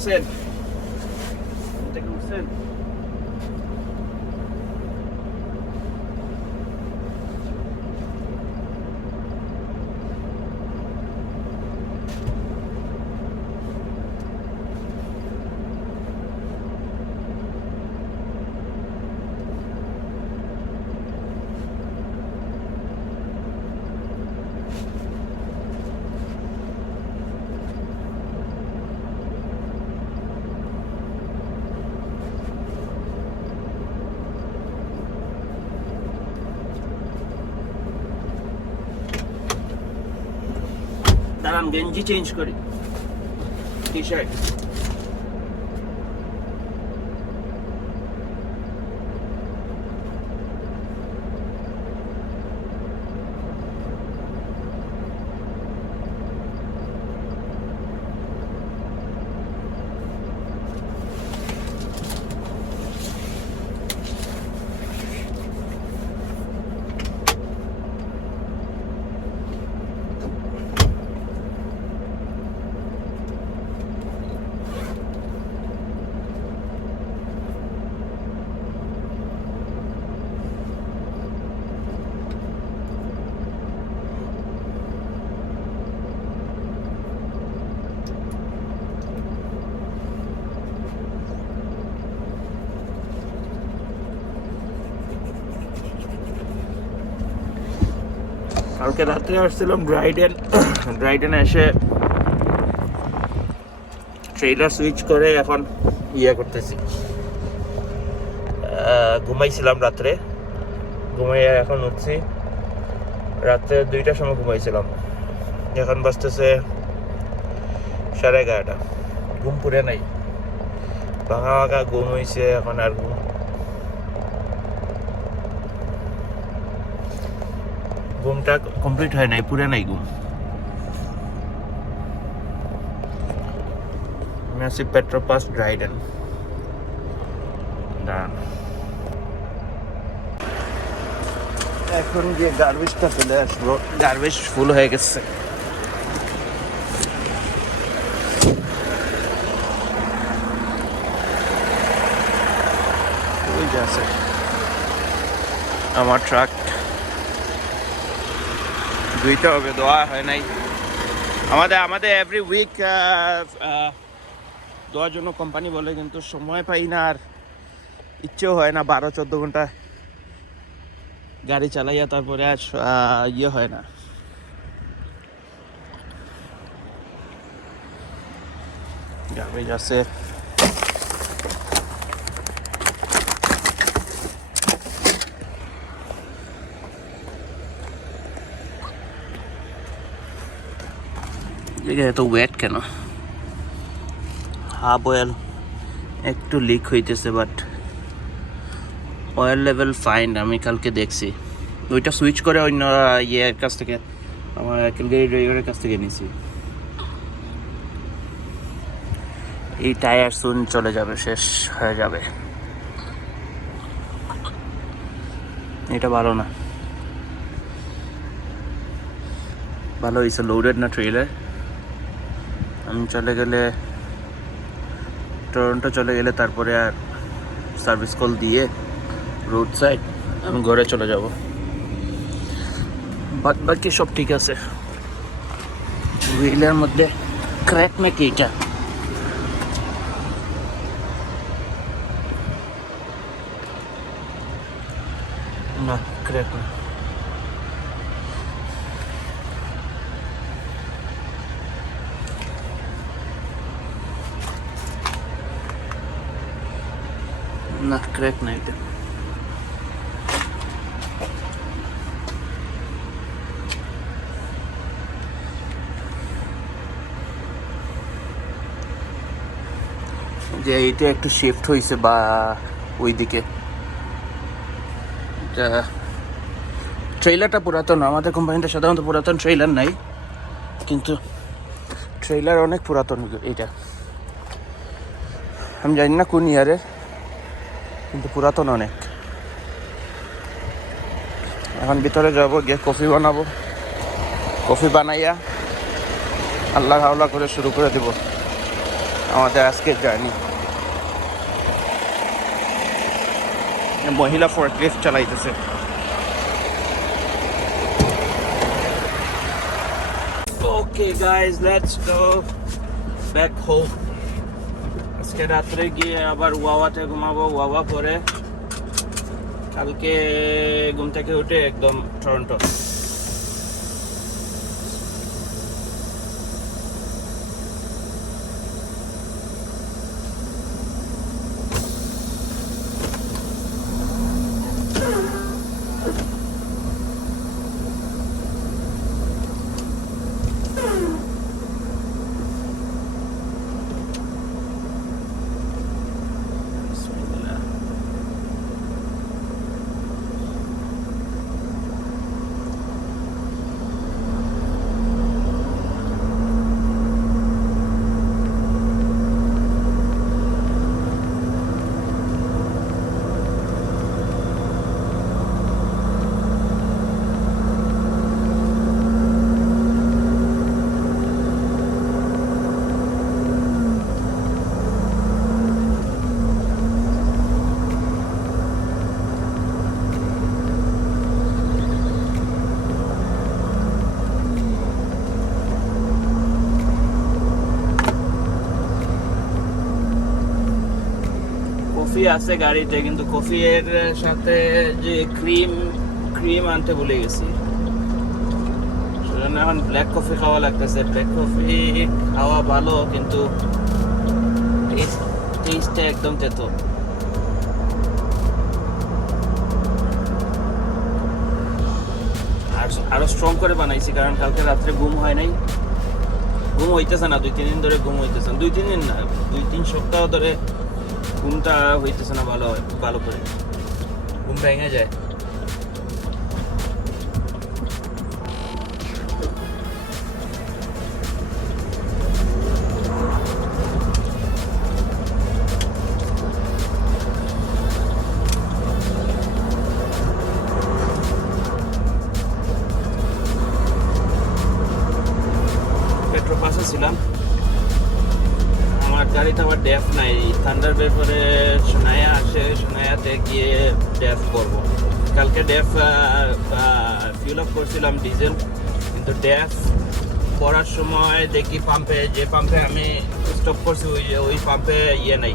উঠছেন? থেকে উঠছেন? দাঁড়ান, গেঞ্জি চেঞ্জ করি, টি শার্ট। কালকে রাত্রে আসছিলাম ড্রাইডেন এসে ট্রেইলার সুইচ করে এখন করতেছি। ঘুমাইছিলাম রাত্রে, ঘুমাইয়া এখন উঠছি। রাত্রে 2টার সময় ঘুমাইছিলাম, এখন বাজতেছে 11:30। ঘুম পুরে নাই, ভাঙা ভাঙা ঘুম হয়েছে। এখন আর ঘুমটা কমপ্লিট হয় নাই, পুরে নাই ঘুম। আমি আছি পেট্রোপাস ড্রাইডেন। এখন গিয়ে গার্বেজটা ফেলে আসবো, গার্বেজ ফুল হয়ে গেছে। ওই যে আছে আমার ট্রাক। 2টা হবে, দোয়া হয় নাই আমাদের এভরি উইক দোয়ার জন্য কোম্পানি বলে, কিন্তু সময় পাই না আর ইচ্ছেও হয় না। 12-14 ঘন্টা গাড়ি চালাইয়া তারপরে আর হয় না। গার্বেজ আছে, এত ওয়েট কেন? হাফ অয়েল একটু লিক হইতেছে, বাট অয়েল লেভেল ফাইন। আমি কালকে দেখছি, ওইটা সুইচ করে অন্য ইয়ের কাছ থেকে, আমার গাড়ি ড্রাইভারের কাছ থেকে নিয়েছি। এই টায়ার সুন চলে যাবে, শেষ হয়ে যাবে। এটা ভালো না, ভালো হয়েছে লোডেড না ট্রেলার। আমি চলে গেলে, টরন্টো চলে গেলে তারপরে আর সার্ভিস কল দিয়ে রোড সাইড আমি ঘরে চলে যাব। বাকি সব ঠিক আছে। হুইলের মধ্যে ক্র্যাক নাকি এটা? না, ক্র্যাক না। না, ক্র্যাক না এটা। যে এইটা একটু শিফট হয়েছে বা ওইদিকে। ট্রেইলারটা পুরাতন, আমাদের কোম্পানিটা সাধারণত পুরাতন ট্রেইলার নাই, কিন্তু ট্রেইলার অনেক পুরাতন এইটা। আমি জানি না কোন ইয়ারের, কিন্তু পুরাতন অনেক। এখন ভিতরে যাব, গিয়ে কফি বানাবো। কফি বানাইয়া আল্লাহ হাওলা করে শুরু করে দেব। আমাদের আজকের জার্নি। মহিলা ফোর্কলিফট চালাইতেছে। Okay guys, let's go back home. আজকে রাত্রে গিয়ে আবার ওয়াওয়াতে ঘুমাবো। ওয়াওয়া পরে কালকে ঘুম থেকে উঠে একদম টরন্টো। কফি আছে গাড়িতে, কিন্তু কফি এর সাথে যে ক্রিম আনতে ভুলে গেছি। সেজন্য এখন ব্ল্যাক কফি খাওয়া লাগতেছে। ব্ল্যাক কফি খাওয়া ভালো, কিন্তু টেস্টটা একদম তেতো। আর আরো স্ট্রং করে বানাইছি, কারণ কালকে রাত্রে ঘুম হয় নাই। ঘুম হইতেছে না, 2-3 দিন ধরে ঘুম হইতেছে না। 2-3 দিন না, 2-3 সপ্তাহ ধরে ঘুমটা হইতেছে না ভালো করে। ঘুম ভেঙে যায়। পেট্রোপাসে ছিলাম। আমার গাড়িতে আবার ড্যাফ নাই। থান্ডার বে পরে সোনায়া আসে, সোনায়াতে গিয়ে ড্যাফ করব। কালকে ড্যাফ ফিল আপ করছিলাম ডিজেল, কিন্তু ড্যাফ করার সময় দেখি যে পাম্পে আমি স্টপ করছি ওই পাম্পে ইয়ে নাই।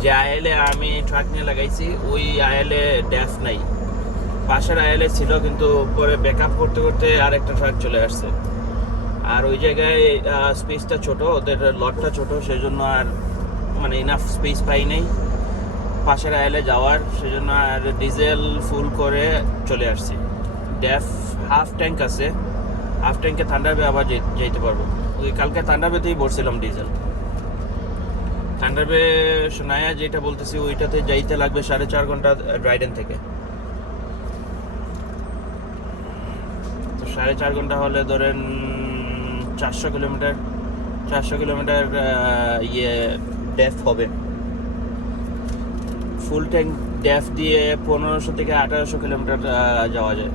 যে আয়েলে আমি ট্রাক নিয়ে লাগাইছি ওই আয়েলে ড্যাফ নাই। পাশের আয়েলে ছিল, কিন্তু পরে ব্যাকআপ করতে করতে আরেকটা ট্রাক চলে আসছে। আর ওই জায়গায় স্পেসটা ছোট, ওদের লটটা ছোট, সেজন্য আর মানে ইনাফ স্পেস পাই নাই পাশের আয়েলে যাওয়ার। সেজন্য আর ডিজেল ফুল করে চলে আসছি। ড্যাফ হাফ ট্যাঙ্ক আছে, হাফ ট্যাঙ্কে থান্ডার বে আবার যেতে পারবো। ওই কালকে থান্ডার বেতেই ভরছিলাম ডিজেল। থান্ডার বে সোনায়া যেটা বলতেছি ওইটাতে যাইতে লাগবে 4.5 ঘন্টা ড্রাইডেন থেকে। তো 4.5 ঘন্টা হলে ধরেন 400 কিলোমিটার ইয়ে ড্যাফ হবে। ফুল ট্যাঙ্ক ড্যাফ দিয়ে 1500 থেকে 1800 কিলোমিটার যাওয়া যায়।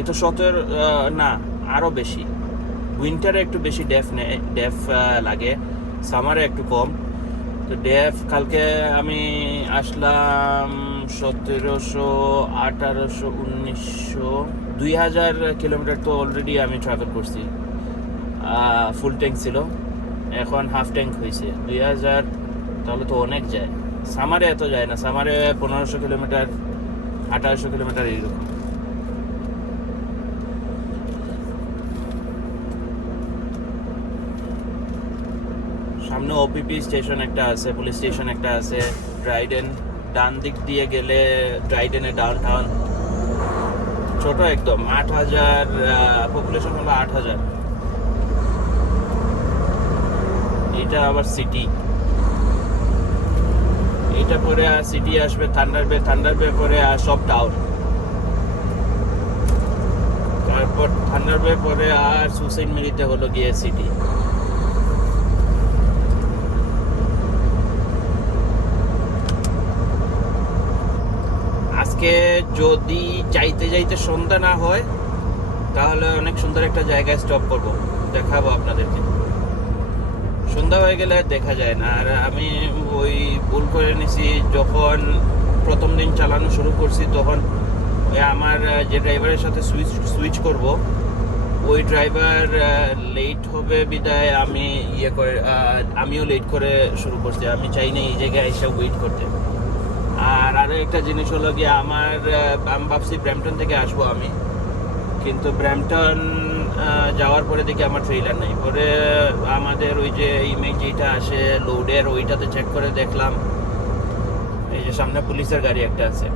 এটা 17 না, আরও বেশি। উইন্টারে একটু বেশি ড্যাফ লাগে, সামারে একটু কম। তো ড্যাফ কালকে আমি আসলাম 1700, 1800, 1900, 2000 কিলোমিটার তো অলরেডি আমি ট্রাভেল করছি। ফুল ট্যাঙ্ক ছিল, এখন হাফ ট্যাঙ্ক হয়েছে। 2000 তাহলে তো অনেক যায়। সামারে এত যায় না, সামারে 1500 কিলোমিটার, 1800 কিলোমিটার এইরকম। সামনে ওপিপি স্টেশন একটা আছে, পুলিশ স্টেশন একটা আছে। ড্রাইডেন ডান দিক দিয়ে গেলে ড্রাইডেনে ডাউনটাউন ছোট একদম। 8000 পপুলেশন হলো 8000। এটা আবার সিটি। এটা পরে আর সিটি আসবে থান্ডার বে পরে আর সব টাউন। তারপর থান্ডার বে পরে আর সুসাইন মিলিতে হলো গিয়ে সিটি। আজকে যদি যাইতে সন্ধ্যা না হয় তাহলে অনেক সুন্দর একটা জায়গায় স্টপ করবো। দেখাবো আপনাদেরকে। সন্ধ্যা হয়ে গেলে দেখা যায় না। আর আমি ওই ভুল করে নিছি, যখন প্রথম দিন চালানো শুরু করছি তখন আমার যে ড্রাইভারের সাথে সুইচ করব, ওই ড্রাইভার লেট হবে বিদায় আমি আমিও লেট করে শুরু করছি। আমি চাই না এই জায়গায় এসে ওয়েট করতে। আর আরও একটা জিনিস হলো গিয়ে আমি ভাবছি ব্র্যাম্পটন থেকে আসবো আমি, কিন্তু ব্র্যাম্পটন যাওয়ার পরে দেখি আমার ট্রেইলার নেই। পরে আমাদের ওই যে ইমেজ যেটা আসে লোডের, ওইটাতে চেক করে দেখলাম এই যে সামনে পুলিশের গাড়ি একটা আছে,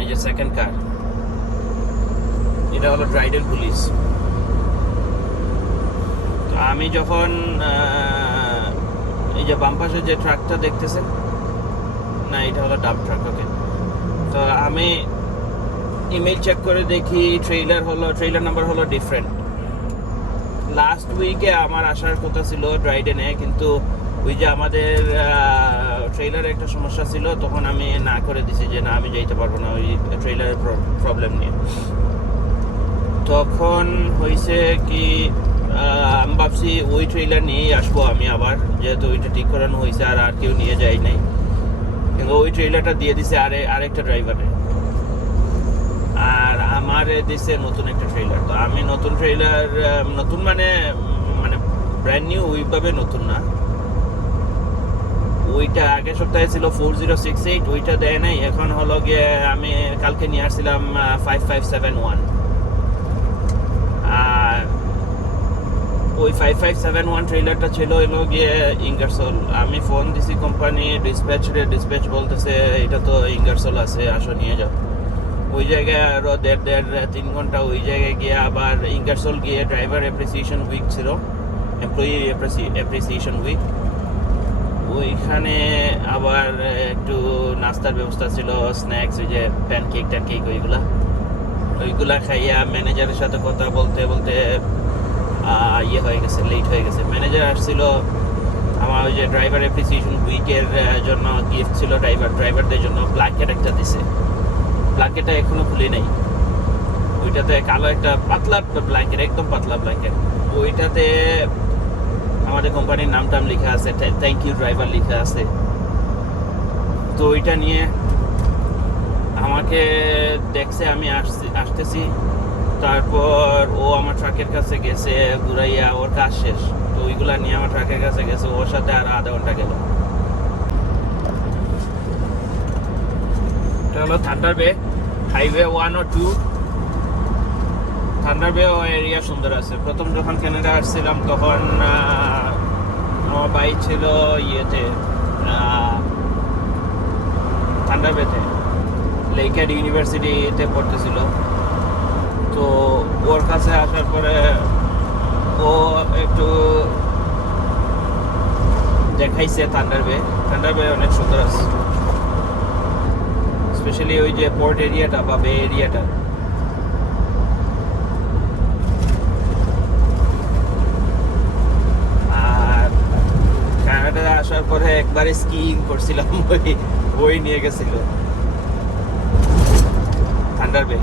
এই যে সেকেন্ড কার, এটা হলো ট্রাইডেল পুলিশ। তো আমি যখন এই যে বাম পাশে যে ট্রাকটা দেখতেছেন না, এটা হলো ডাম্প ট্রাক। ওকে, তো আমি ইমেল চেক করে দেখি ট্রেইলার নাম্বার হলো ডিফারেন্ট। লাস্ট উইকে আমার আসার কথা ছিল ড্রাইডেনে, কিন্তু ওই যে আমাদের ট্রেইলারে একটা সমস্যা ছিল, তখন আমি না করে দিছি যে না আমি যাইতে পারবো না ওই ট্রেইলারের প্রবলেম নিয়ে। তখন হয়েছে কি আমি ভাবছি ওই ট্রেইলার নিয়েই আসবো আমি আবার, যেহেতু ওইটা ঠিক করানো হয়েছে আর কেউ নিয়ে যায় নাই, কিন্তু ওই ট্রেইলারটা দিয়ে দিছে আরেকটা ড্রাইভারে, আর আমার দিছে নতুন একটা ট্রেইলার। তো আমি নতুন ট্রেইলার, নতুন মানে ব্র্যান্ড নিউ, ওইভাবে নতুন না। ওইটা আগের সপ্তাহে ছিল 4068, ওইটা দেয় নাই। এখন হলো গিয়ে আমি কালকে নিয়ে আসছিলাম 5571, আর ওই 5571 ট্রেইলারটা ছিল হলো গিয়ে ইঙ্গারসোল। আমি ফোন দিছি কোম্পানি ডিসপ্যাচ বলতেছে এটা তো ইঙ্গারসোল আছে, আসো নিয়ে যাও। ওই জায়গায় আরো 3 ঘন্টা ওই জায়গায় গিয়ে আবার ইঙ্গারসোল গিয়ে ড্রাইভার অ্যাপ্রিসিয়েশন উইক ছিল, এমপ্লয়ি অ্যাপ্রিসিয়েশন উইক। ওইখানে আবার একটু নাস্তার ব্যবস্থা ছিল, স্ন্যাক্স, ওই যে প্যানকেক ওইগুলা খাইয়া ম্যানেজারের সাথে কথা বলতে বলতে হয়ে গেছে, লেট হয়ে গেছে। ম্যানেজার আসছিল, আমার ওই যে ড্রাইভার অ্যাপ্রিসিয়েশন উইকের জন্য গিফট ছিল ড্রাইভারদের জন্য, ব্ল্যাঙ্কেট একটা দিছে। ব্ল্যাঙ্কেটটা এখনো খুলে নাই। ওইটাতে কালো একটা পাতলা ব্ল্যাঙ্কেট, একদম পাতলা ব্ল্যাঙ্কেট, ওইটাতে আমাদের কোম্পানির নাম লেখা আছে, থ্যাংক ইউ ড্রাইভার লেখা আছে। তো ওইটা নিয়ে আমাকে দেখছে আমি আসতেছি, তারপর ও আমার ট্রাকের কাছে গেছে ঘুরাইয়া, ওর কাজ শেষ। তো ওইগুলা নিয়ে আমার ট্রাকের কাছে গেছে, ওর সাথে আরো আধা ঘন্টা গেল। এটা হলো থান্ডার বে হাইওয়ে 1 ও 2। থান্ডার বে এরিয়া সুন্দর আছে। প্রথম যখন কানাডা আসছিলাম তখন আমার বাইক ছিল ইয়েতে থান্ডার বেতে, লেকেড ইউনিভার্সিটিতে পড়তেছিল। তো ওর কাছে আসার পরে ও একটু দেখাইছে থান্ডার বে অনেক সুন্দর আছে, স্পেশালি ওই যে পোর্ট এরিয়াটা বা বে এরিয়াটা। আর কানাডা আসার পরে একবারে স্কিইং করছিলাম, ওই নিয়ে গেছিল থান্ডার বে।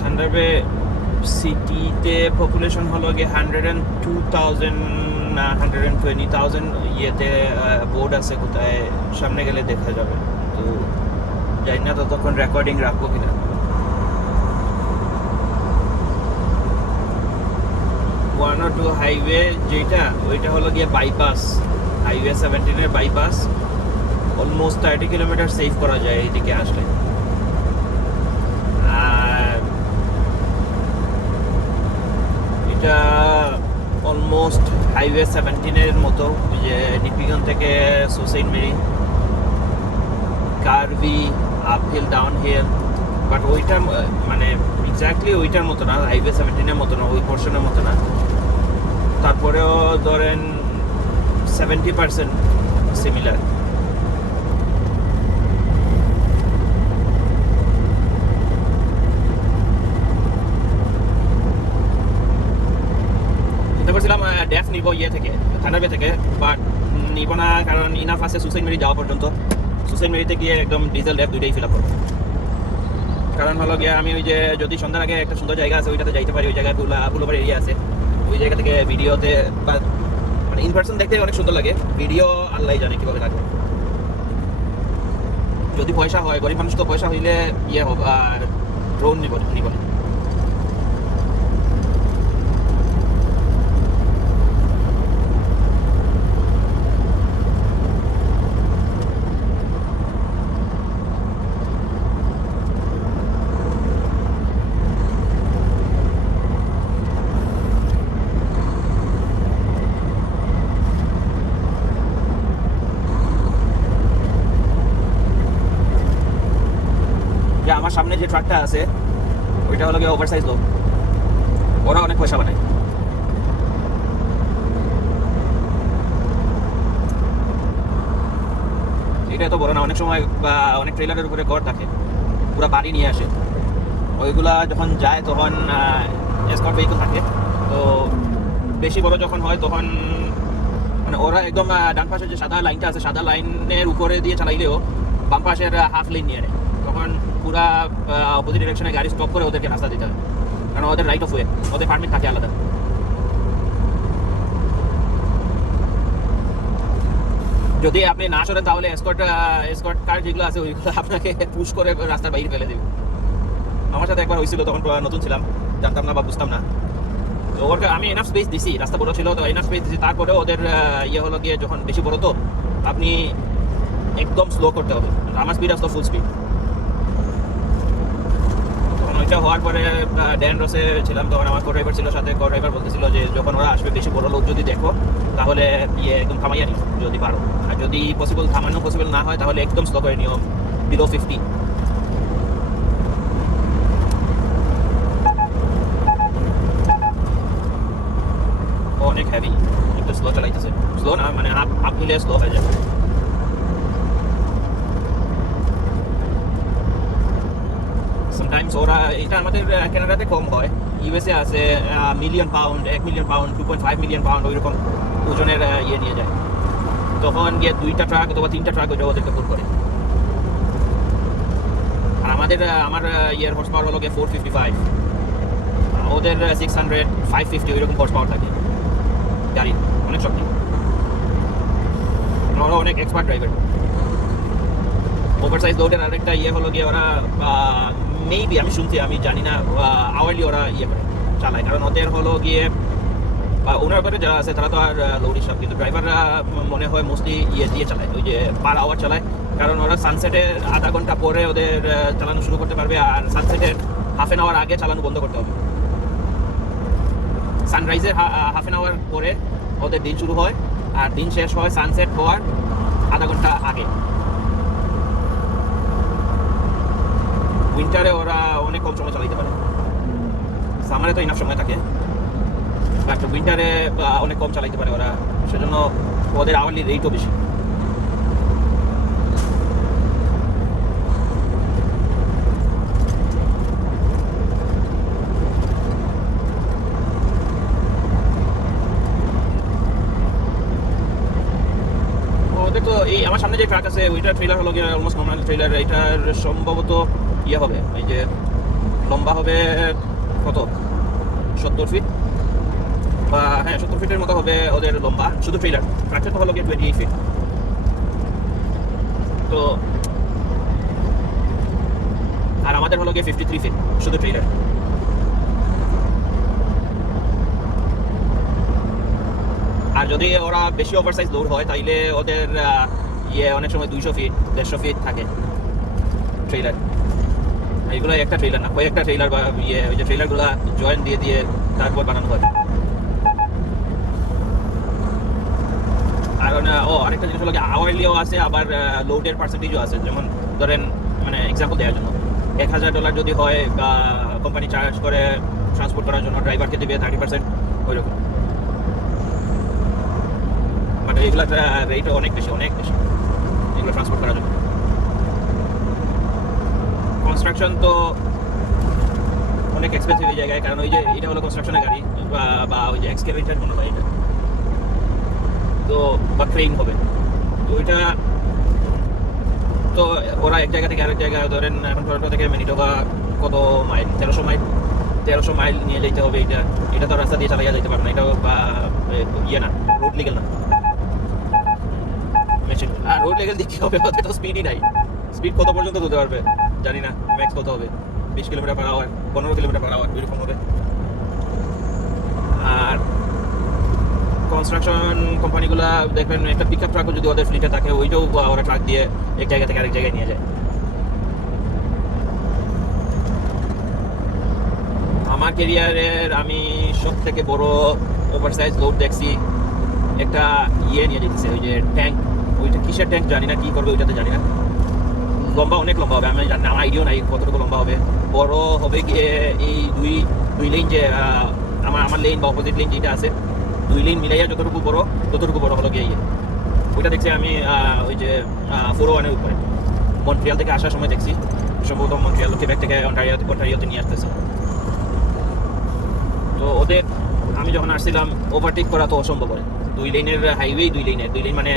থান্ডার বে সিটিতে পপুলেশন হলো গিয়ে 102,000 ইয়েতে বোর্ড আছে, কোথায় সামনে গেলে দেখা যাবে। তো জানি না ততক্ষণ রেকর্ডিং রাখবো কিনা। ওয়ান ও 2 হাইওয়ে যেটা, ওইটা হলো গিয়ে bypass, highway 17 bypass. Almost 30 kilometre save করা যায় এইদিকে আসলে। আর এটা অলমোস্ট হাইওয়ে 17 মতো, যে নিপিগন থেকে সুসাইড মেরি, কার্ভি, আপহিল, ডাউনহিল। বাট ওইটা মানে এক্স্যাক্টলি ওইটার মতো না, হাইওয়ে 17 মতো না, ওই পোর্শনের মতো না। তারপরেও ধরেন 70% সিমিলার। করছিলাম ডেফ নিব থেকে থান্ডার বে থেকে, বাট নিব না, কারণ ইনাফ আছে সুসাইড মেরি যাওয়া পর্যন্ত। সুসাইড মেরিতে গিয়ে একদম ডিজেল ডেফ দুইটাই ফিল আপ করবো। কারণ হলো গিয়ে আমি ওই যে যদি সন্ধ্যার আগে একটা সুন্দর জায়গা আছে ওইটাতে যাইতে পারি, ওই জায়গায় বুলোবার এরিয়া আছে, ওই জায়গা থেকে ভিডিওতে বা মানে ইন পার্সন দেখতে অনেক সুন্দর লাগে, ভিডিও আল্লাহ জানে কীভাবে লাগবে। যদি পয়সা হয়, গরিব মানুষ তো পয়সা হইলে ইয়ে হবে আর ড্রোন নিব। যে আমার সামনে যে ট্রাকটা আছে ওইটা হলো গিয়ে ওভারসাইজ লোক, ওরা অনেক পয়সা বানায়। এটা এত বড় না, অনেক সময় বা অনেক ট্রেলারের উপরে ঘর থাকে, পুরো বাড়ি নিয়ে আসে, ওইগুলা যখন যায় তখন এসকর্ট ভেহিকল থাকে। তো বেশি বড় যখন হয় তখন মানে ওরা একদম ডান পাশে যে সাদা লাইনটা আছে, সাদা লাইনের উপরে দিয়ে চালাইলেও বাম পাশের হাফ লাইন নিয়ে নেয়, তখন পুরা অপোজিট ডিরেকশনে গাড়ি স্টপ করে ওদেরকে রাস্তা দিতে হয়, কারণ ওদের রাইট অফ ওয়ে, ওদের পারমিট থাকে আলাদা। যদি আপনি না সরেন তাহলে এসকর্ট কার যেগুলো আছে ওইগুলো আপনাকে পুশ করে রাস্তার বাইরে ফেলে দেবে। আমার সাথে একবার হয়েছিল, তখন নতুন ছিলাম, জানতাম না বা বুঝতাম না। তো ওকে আমি এনাফ স্পেস দিছি, রাস্তা বড় ছিল তো এনাফ স্পেস দিছি, তারপরে ওদের ইয়ে হলো গিয়ে যখন বেশি বড় তো আপনি একদম স্লো করতে হবে। আমার স্পিড আসতো ফুল স্পিড। তখন ওইটা হওয়ার পরে ড্যান রসে ছিলাম, তখন আমার কো ড্রাইভার ছিল সাথে, কো ড্রাইভার বলতেছিল যে যখন ওরা আসবে বেশি বড় লোক যদি দেখো তাহলে ইয়ে একদম থামাইয়া নিও যদি পারো, আর যদি থামানো পসিবল না হয় তাহলে একদম স্লো করে নিও বিলো 50। অনেক হ্যাভি, একটু স্লো চালাইতেছে, স্লো না মানে আপ দিলে স্লো হয়ে যায়। সামটাইমস ওরা, এটা আমাদের কানাডাতে কম হয়, ইউএসএ আছে million pound, 1 million pound, 2.5 million pound ওইরকম ওজনের ইয়ে নিয়ে যায়, তখন গিয়ে 2টা ট্রাক অথবা 3টা ট্রাক ওইটা ওদেরকে পুল করে। আর আমার ইয়ের হর্স পাওয়ার হলো গিয়ে 455, ওদের 600, 550 ওইরকম হর্স পাওয়ার থাকে গাড়ি, অনেক শক্তি, ওরা অনেক এক্সপার্ট ড্রাইভার। ওভারসাইজ লোডের আরেকটা ইয়ে হলো গিয়ে ওরা মেবি আমি শুনছি, আমি জানি না, আওয়ারলি ওরা ইয়ে করে চালায়, কারণ ওদের হলো গিয়ে ওনার ব্যাপারে যারা আছে তারা তো আর লোড হিসাব, কিন্তু ড্রাইভাররা মনে হয় মোস্টলি ইয়ে দিয়ে চালায়, ওই যে পার আওয়ার চালায়, কারণ ওরা সানসেটের আধা ঘন্টা পরে ওদের চালানো শুরু করতে পারবে, আর সানসেটের হাফ অ্যান আওয়ার আগে চালানো বন্ধ করতে হবে। সানরাইজের হাফ অ্যান আওয়ার পরে ওদের দিন শুরু হয়, আর দিন শেষ হয় সানসেট হওয়ার আধা ঘন্টা আগে। উইন্টারে ওরা অনেক কম সময় চালাইতে পারে, সামারে তো ইনাফ সময় থাকে, বাট উইন্টারে অনেক কম চালাইতে পারে ওরা, সেজন্য ওদের আওয়ারলি রেটও বেশি। ওদের তো এই আমার সামনে যে ট্রাক আছে ওইটা ট্রেলার হলো গিয়ে অলমোস্ট নর্মাল ট্রেলার, এটার সম্ভবত ইয়ে হবে, এই যে লম্বা হবে কত 70 ফিট বা হ্যাঁ 70 ফিটের মতো হবে ওদের লম্বা, শুধু ট্রেলার। ট্রাকটা তো হলো গিয়ে 28 ফিট। তো আর আমাদের হলো গিয়ে 53 ফিট শুধু ট্রেলার। আর যদি ওরা বেশি ওভারসাইজ লোড হয় তাইলে ওদের ইয়ে অনেক সময় 200 ফিট 150 ফিট থাকে ট্রেলার। এইগুলো একটা ট্রেলার না, কয়েকটা ট্রেলার বা ইয়ে ওই যে ট্রেলারগুলো জয়েন্ট দিয়ে দিয়ে তারপর বানানো হয়। আর আরেকটা জিনিস হলো কি আওয়ারলিও আছে, আবার লোডের পার্সেন্টেজও আছে। যেমন ধরেন মানে এক্সাম্পল দেওয়ার জন্য $1000 যদি হয় বা কোম্পানি চার্জ করে ট্রান্সপোর্ট করার জন্য, ড্রাইভারকে দেবে 30%, ওইরকম। বাট এইগুলোর রেটও অনেক বেশি এগুলো ট্রান্সপোর্ট করার জন্য। কনস্ট্রাকশন তো অনেক এক্সপেন্সিভ এই জায়গায়, কারণ ওই যে এটা হলো কনস্ট্রাকশনের গাড়ি বা ওই যে এক্সকেভেটর মনে হয় এটা, তো বা ট্রেন হবে, তো ওইটা তো ওরা এক জায়গা থেকে আরেক জায়গায়, ধরেন এখন টরন্টো থেকে ম্যানিটোবা কত মাইল, 1300 মাইল নিয়ে যেতে হবে। এটা তো রাস্তা দিয়ে চালাইয়া যেতে পারবে না, এটা ইয়ে না, রোড লিগেল না মেশিন। আর রোড লিগেল দিয়ে কি হবে, তো স্পিডই নাই। স্পিড কত পর্যন্ত তুলতে পারবে জানি না, ম্যাক্স কত হবে, 20 kilometre per hour, 15 kilometre per hour, এরকম হবে। আর কনস্ট্রাকশন কোম্পানিগুলা দেখবেন একটা পিকআপ ট্রাকও যদি ওদের ফ্লিটে থাকে, ওইটাও ওরা ট্রাক দিয়ে এক জায়গা থেকে আরেক জায়গায় নিয়ে যায়। আমার ক্যারিয়ারের আমি সব থেকে বড় ওভারসাইজ লোড দেখছি একটা ইয়ে নিয়ে যেতেছে, ওই যে ট্যাঙ্ক, ওইটা কিসের ট্যাঙ্ক জানি না, কি করবে ওইটাতে জানি না। লম্বা, অনেক লম্বা হবে, আমি জানি না, আমার আইডিয়াও নাই কতটুকু লম্বা হবে। বড় হবে গিয়ে এই দুই লেন যে আমার লেন বা অপোজিট লেন যেটা আছে, 2 লেন মিলাইয়া যতটুকু বড় হলো গিয়ে ইয়ে। ওইটা দেখছি আমি ওই যে 401-এর উপরে মন্ট্রিয়াল থেকে আসার সময় দেখছি, সম্ভবত মন্ট্রিয়াল কেবেক থেকে অন্টারিওতে নিয়ে আসতেছে। তো ওদের আমি যখন আসছিলাম ওভারটেক করা তো অসম্ভব হয়। 2 লেনের হাইওয়ে, 2 লেন মানে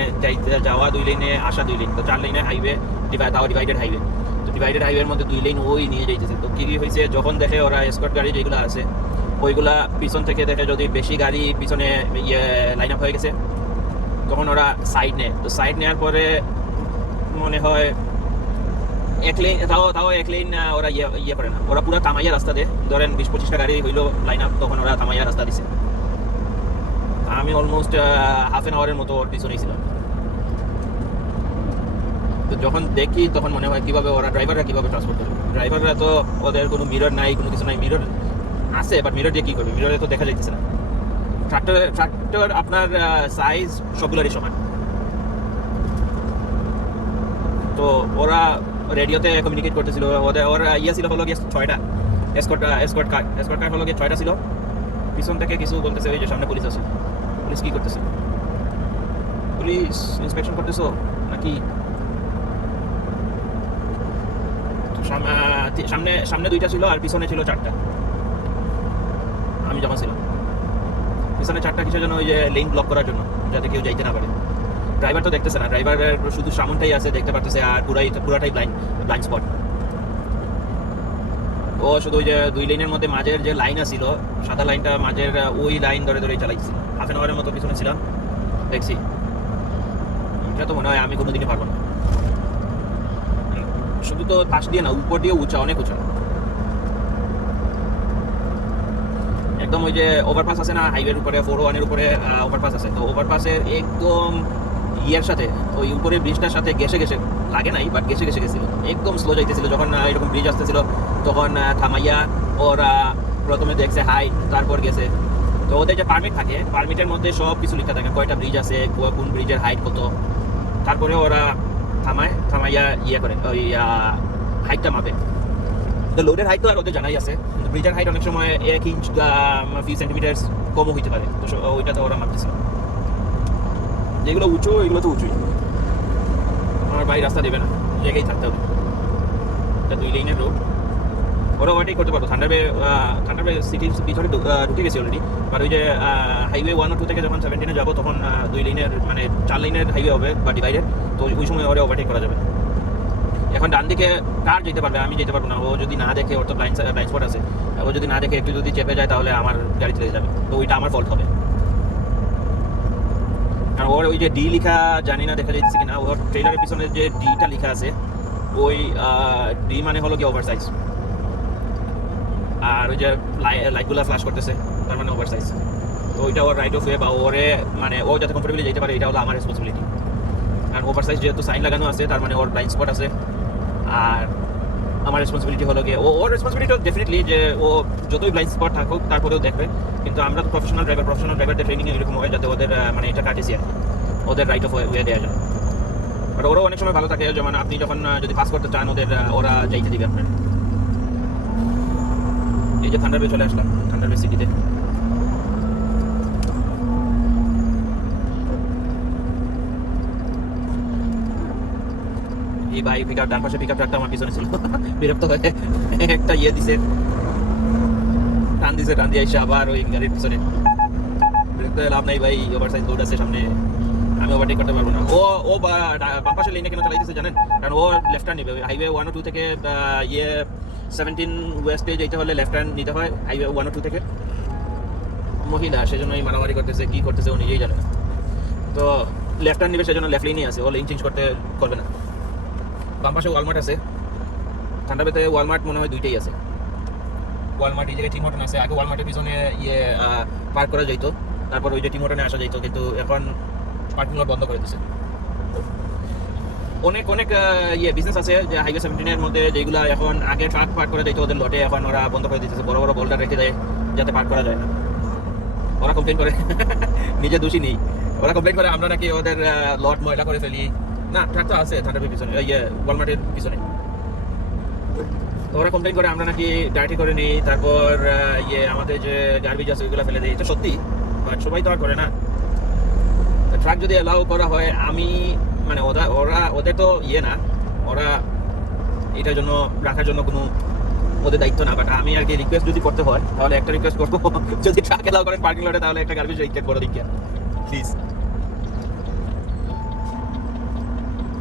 যাওয়া 2 লেনে, আসা 2 লেন, তো 4 লেনের হাইওয়ে, ডিভাইডেড হাইওয়ে। তো ডিভাইডেড হাইওয়ের মধ্যে 2 লেন ওই নিয়ে যাইতেছে। তো কি হয়েছে, যখন দেখে ওরা এসকর্ট গাড়ি যেগুলো আছে ওইগুলা পিছন থেকে দেখে যদি বেশি গাড়ি পিছনে ইয়ে লাইন আপ হয়ে গেছে, তখন ওরা সাইড নেয়। তো সাইড নেওয়ার পরে মনে হয় এক লেন, তাও এক লেন ওরা ইয়ে করে না, ওরা পুরো থামাইয়া রাস্তা দেয়। ধরেন 20-25টা গাড়ি হইলো লাইন আপ, তখন ওরা থামাইয়া রাস্তা দিছে। আমি অলমোস্ট হাফ এন আওয়ারের মতো ওর পিছনেই ছিলাম। তো যখন দেখি তখন মনে হয় কিভাবে ওরা ড্রাইভাররা কিভাবে ট্রান্সপোর্ট করবে। ড্রাইভাররা তো ওদের কোনো মিরর নাই, কোনো কিছু নাই। মিরর আছে, বাট মিরর দিয়ে কী করবে, মিররে তো দেখা যাইতেছে না। ট্রাক্টর আপনার সাইজ সবগুলোরই সমান। তো ওরা রেডিওতে কমিউনিকেট করতেছিল, ওর ইয়ে ছিল হলো গিয়ে 6টা এসকর্ট কার হলো গিয়ে 6টা ছিল। পিছন থেকে কিছু বলতেছে, ওই যে সামনে পুলিশ আছে। পুলিশ কি করতেছে, পুলিশ ইন্সপেকশন করতেছো নাকি? সামনে 2টা ছিল আর পিছনে ছিল 4টা, আমি জমা ছিলাম। পিছনে 4টা কিসের জন্য, ওই যে লেন ব্লক করার জন্য, যাতে কেউ যাইতে না পারে। ড্রাইভার তো দেখতেছে না, ড্রাইভারের শুধু সামনটাই আছে, দেখতে পারতেছে, আর পুরাটাই ব্লাইন্ড স্পট। ও শুধু ওই যে 2 লেনের মধ্যে মাঝের যে লাইন ছিল, সাদা লাইনটা মাঝের, ওই লাইন ধরে চালাইছিল। হাফ এন আওয়ারের মতো পিছনে ছিলাম, দেখছি। এটা তো মনে হয় আমি কোনোদিনই পারবো না। শুধু তো পাশ দিয়ে না, উপর দিয়ে উঁচা, অনেক উঁচা একদম। ওই যে ওভারপাস আছে না হাইওয়ের উপরে, 401-এর উপরে ওভারপাস আছে। তো ওভারপাসের একদম ইয়ের সাথে, ওই উপরে ব্রিজটার সাথে ঘেসে লাগে নাই, বাট ঘেসে গেছিল। একদম স্লো যাইতেছিল। যখন এরকম ব্রিজ আসতেছিল তখন থামাইয়া ওরা প্রথমে দেখছে হাই, তারপর গেছে। তো ওদের যে পারমিট থাকে, পারমিটের মধ্যে সব কিছু লিখা থাকে, কয়টা ব্রিজ আছে, কোন ব্রিজের হাইট কত। তারপরে ওরা থামাইয়া ইয়ে করে, ওই হাইটটা মাপে। তো লোডের হাইট তো আর ওদের জানাই আছে, কিন্তু ব্রিজের হাইট অনেক সময় 1 ইঞ্চ ফিউ সেন্টিমিটার কমও হইতে পারে। তো ওইটাতে ওরা মাপতেছিল। যেগুলো উঁচু, এগুলো তো উঁচুই। আমার ভাই রাস্তা দেবে না, জায়গায় থাকতে হবে। এটা 2 লেনের রোড, ওরা ওভারটেক করতে পারবো। থান্ডারবে সিটির ভিতরে ঢুকে গেছে অলরেডি। বাট ওই যে হাইওয়ে 1 ও 2 থেকে যখন 17-এ যাবো, তখন 2 লেনের মানে 4 লেনের হাইওয়ে হবে বা ডিভাইডেড। তো ওই সময় ওরা ওভারটেক করা যাবে। এখন ডান দিকে কার যেতে পারবে, আমি যেতে পারবো না। ও যদি না দেখে, ওর তো ব্লাইন্ড স্পট আছে, ও যদি না দেখে একটু যদি চেপে যায়, তাহলে আমার গাড়ি চলে যাবে। তো ওইটা আমার ফল্ট হবে। আর ওর ওই যে ডি লিখা, জানি না দেখা যাচ্ছে কিনা, ওর ট্রেলারের পিছনে যে ডিটা লিখা আছে, ওই ডি মানে হলো কি ওভারসাইজ। আর ওই যে লাইটগুলো ফ্ল্যাশ করতেছে, তার মানে ওভারসাইজ। তো ওইটা ওর রাইট অফ ওয়ে, বা ওরে মানে ও যাতে কমফোর্টেবলি যেতে পারে, এটা হলো আমার রেসপন্সিবিলিটি। আর ওভারসাইজ যেহেতু সাইন লাগানো আছে, তার মানে ওর ব্লাইন্ড স্পট আছে। আর আমার রেসপন্সিবিলিটি হলো গিয়ে, ওর রেসপন্সিবিলিটি ডেফিনেটলি যে ও যতই ব্লাইন্ড স্পট থাকুক তারপরেও দেখবে। কিন্তু আমরা তো প্রফেশনাল ড্রাইভারদের ট্রেনিং এরকম হয়, যাতে ওদের মানে এটা কাটেছি আর কি, ওদের রাইট অফ ওয়ে দেওয়া যায়। বাট ওরাও অনেক সময় ভালো থাকে, যেমন আপনি যখন যদি পাস করতে চান, ওরা যাইতে দিবে আপনার। এই যে থান্ডারবে চলে আসলাম, থান্ডারবে সিটিতে। এই ভাই ডান পাশে পিকআপ ট্রাকটা আমার পিছনে ছিল, বিরক্ত হয়ে একটা ইয়ে দিছে, টান দিয়ে এসে আবার ওই গাড়ির পিছনে। বিরক্ত হয়ে লাভ নাই ভাই, ওভারসাইজ লোড আছে সামনে, আমি ওভারটেক করতে পারবো না। ও বাম পাশের লেনে কেন চালাইতেছে জানেন? কারণ ও লেফট টার্ন নেবে হাইওয়ে 1 ও 2 থেকে ইয়ে 17 ওয়েস্টে যেতে হলে লেফট হ্যান্ড নিতে হয় হাইওয়ে 102 থেকে। মহিলা সেজন্য এই মারামারি করতেছে, কি করতেছে ও নিজেই জানে না। তো লেফট হ্যান্ড নিবে সেজন্য লেফট লেনই আছে, ও লেন চেঞ্জ করবে না। বাম পাশে ওয়ালমার্ট আছে, ঠান্ডা বেতে ওয়ালমার্ট মনে হয় দুইটাই আছে। ওয়ালমার্ট এই জায়গায় টিমোটন আছে, আগে ওয়ালমার্টের পিছনে পার্ক করা যেত, তারপর ওই যে টিমোটনে আসা যেত, কিন্তু এখন পার্কিং লট বন্ধ করে দিচ্ছে। অনেক বিজনেস আছে যে হাইওয়ে 17 এর মধ্যে, যেগুলো এখন আগে ট্রাক পার্ক করে দিত ওদের লটে, এখন ওরা বন্ধ করে দিতেছে, বড় বড় বোল্ডার রেখে দেয় যাতে পার্ক করা যায় না। ওরা কমপ্লেন করে, নিজে দোষী নেই, ওরা কমপ্লেন করে আমরা নাকি ওদের লট ময়লা করে ফেলি। না, ট্রাক তো আছে থান্ডারবের পিছনে, ওয়ালমার্টের পিছনে। তো ওরা কমপ্লেন করে আমরা নাকি ডার্টি করে নিই, তারপর আমাদের যে গার্বেজ আছে ওইগুলো ফেলে দিই। এটা সত্যি, বাট সবাই তো আর করে না। ট্রাক যদি অ্যালাউ করা হয়, আমি মানে ওদের তো না, ওরা এটার জন্য রাখার জন্য কোনো ওদের দায়িত্ব না। বাট আমি আর কি রিকোয়েস্ট যদি করতে হয় তাহলে একটা রিকোয়েস্ট করবো, যদি ট্রাক অ্যালাউ করেন পার্কিং লটে তাহলে একটা গার্বেজ রেখে করে দিন প্লিজ।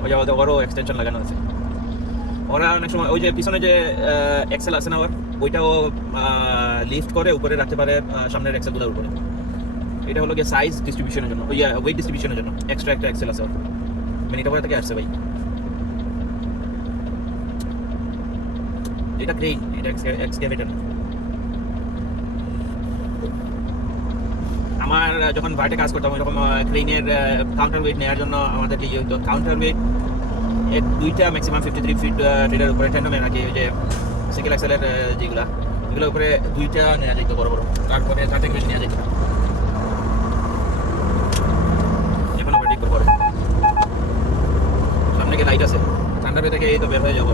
ওই যে ওরও এক্সটেনশন লাগানো আছে। ওরা অনেক সময় ওই যে পিছনে যে এক্সেল আছে না, ওইটাও লিফট করে উপরে রাখতে পারে সামনের এক্সেলগুলোর উপরে। এটা হলো গিয়ে সাইজ ডিস্ট্রিবিউশনের জন্য, ওয়েট ডিস্ট্রিবিউশনের জন্য এক্সট্রা একটা এক্সেল আছে। মানে এটা থেকে আসছে ভাই, এটা ক্রেন, এটা এক্সকেভেটর। আমার যখন ভার্টে কাজ করতাম ওইরকম ক্রেনের কাউন্টার ওয়েট নেওয়ার জন্য আমাদেরকে কাউন্টার ওয়েট দুইটা ম্যাক্সিমাম 53 ফিট ট্রেডের উপরে ট্যান্ডমে নাকি ওই যে সিঙ্গেল এক্সেলের এগুলোর উপরে দুইটা নেওয়া যেত বড় বড়, তারপরে তার থেকে বেশি নেওয়া যেত না। এখন আমরা ঠিক করবো, সামনে গিয়ে লাইট আছে, ঠান্ডা থেকে এই তো বের হয়ে যাবো।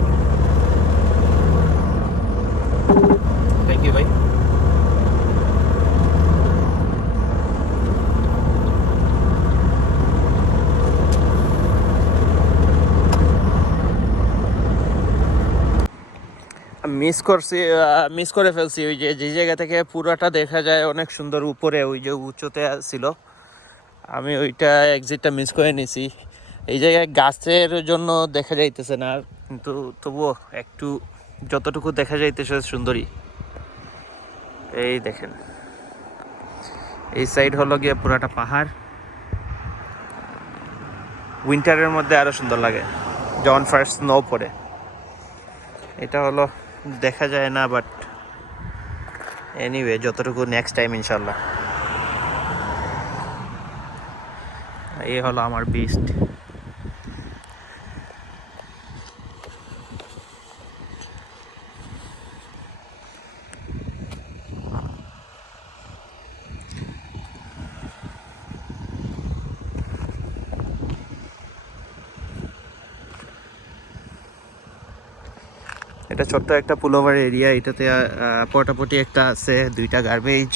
থ্যাংক ইউ ভাই। মিস করে ফেলছি ওই যে জায়গা থেকে পুরোটা দেখা যায় অনেক সুন্দর উপরে, ওই যে উঁচুতে ছিল, আমি ওইটা এক্সিটটা মিস করে নিছি। এই জায়গায় গাছের জন্য দেখা যাইতেছে না, কিন্তু তবুও একটু যতটুকু দেখা যাইতেছে সুন্দরী। এই দেখেন, এই সাইড হলো গিয়ে পুরাটা পাহাড়, উইন্টারের মধ্যে আরো সুন্দর লাগে যখন ফার্স্ট স্নো পড়ে। এটা হলো দেখা যায় না, বাট এনিওয়ে যতটুকু নেক্সট টাইম ইনশাল্লাহ। এই হলো আমার বিস্ট। এটা ছোট্ট একটা পুলওভার এরিয়া, এটাতে পটাপটি একটা আছে, দুইটা গার্বেজ,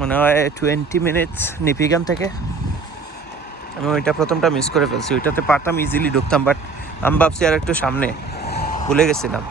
মনে হয় 20 মিনিটস নিপিগান থেকে। আমি ওইটা প্রথমটা মিস করে ফেলছি, ওইটাতে পারতাম ইজিলি ঢুকতাম, বাট আমি ভাবছি আর একটু সামনে, ভুলে গেছিলাম।